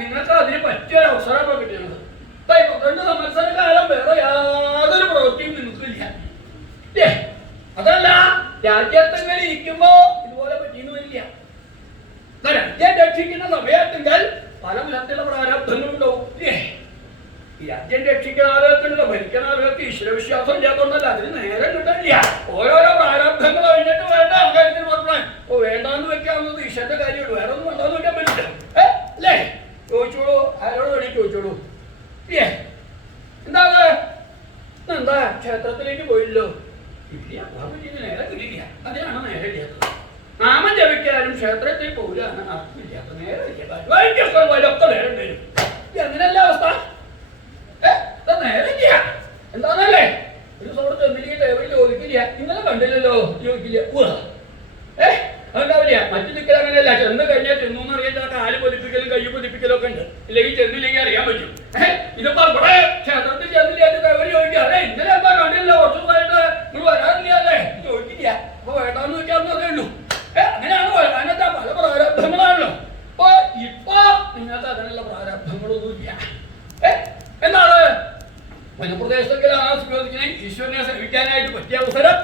നിങ്ങൾക്ക് അതിന് പറ്റിയൊരു അവസരമാണ് കിട്ടുന്നത്. 12 സംവത്സര കാലം വേറെ യാതൊരു പ്രവൃത്തിയും നിങ്ങൾക്കില്ല. അതല്ല, രാജ്യത്തെങ്ങനെ ഇരിക്കുമ്പോ ഇതുപോലെ പറ്റിയെന്ന് വരില്ല. രാജ്യം രക്ഷിക്കുന്ന സമയത്തെങ്കിൽ പല വിധത്തിലുള്ള പ്രാരാബ്ധങ്ങളുണ്ടാവും. ഈ രാജ്യം രക്ഷിക്കുന്ന ആളുകൾക്കുള്ള ഭരിക്കുന്ന ആളുകൾക്ക് ഈശ്വരവിശ്വാസം ഇല്ലാത്തതുകൊണ്ടല്ല, അതിന് നേരം കിട്ടില്ല. ഓരോരോ പ്രാരാബ്ധങ്ങൾ കഴിഞ്ഞിട്ട് വേണ്ട ആൾക്കാർക്ക് പുറപ്പെടാൻ. വേണ്ടാന്ന് വെക്കാവുന്നത് ഈശ്വരന്റെ കാര്യമുള്ളൂ, വേറെ ഒന്നും വേണ്ടാന്ന് വെക്കാൻ പറ്റില്ല. അല്ലേ? ചോദിച്ചോളൂ, ആരോട് വേണമെങ്കിൽ ചോദിച്ചോളൂ. എന്താ ക്ഷേത്രത്തിലേക്ക് പോയില്ലോ? ഇല്ല, നേരെ കിട്ടില്ല. അതിനാണ് നേരെ ഇല്ലാത്തത്. നാമം ജപിക്കാനും ക്ഷേത്രത്തിൽ പോകാനും അർത്ഥമില്ലാത്ത നേരെ വൈദ്യൊക്കെ നേരം വരും. അങ്ങനെയല്ല അവസ്ഥ. നേരം ഇല്ല. എന്താന്നല്ലേ, ഒരു സുഹൃത്ത് എന്തിലേക്ക് ടേബിളിൽ ചോദിക്കില്ല, ഇന്നലെ കണ്ടില്ലല്ലോ ചോദിക്കില്ല. അതുണ്ടാവില്ല. മറ്റു ദിക്കൽ അങ്ങനെയല്ല, ചെന്ന് കഴിഞ്ഞാൽ ചെന്നു എന്നറിയാൻ കാല് പൊലിപ്പിക്കലും കൈ പൊലിപ്പിക്കലും ഒക്കെ ഉണ്ട്. ഇല്ലെങ്കിൽ ചെന്നില്ലെങ്കിൽ അറിയാൻ പറ്റും. ഇതിപ്പോ ഇവിടെ ക്ഷേത്രത്തിൽ ചെന്നില്ല ടേബിൾ ചോദിക്കുക, അതെ ഇന്നലെ എന്താ കണ്ടില്ല, കുറച്ചു ദിവസമായിട്ട് നിങ്ങൾ വരാറില്ല അല്ലേ ചോദിക്കില്ല. അപ്പൊ വേണ്ടാന്ന് വെക്കാവുന്നതേ ഉള്ളൂ. അങ്ങനെയാണ്. അതിനകത്ത് പല പ്രാരാബ്ധങ്ങളാണല്ലോ. ഇപ്പൊ നിങ്ങൾക്ക് അതിനുള്ള പ്രാരാബ്ധങ്ങളൊന്നുമില്ല. എന്താണ് വനപ്രദേശത്തൊക്കെ ആ സ്വീകരിക്കുന്ന ഈശ്വരനെ സേവിക്കാനായിട്ട് പറ്റിയ അവസരം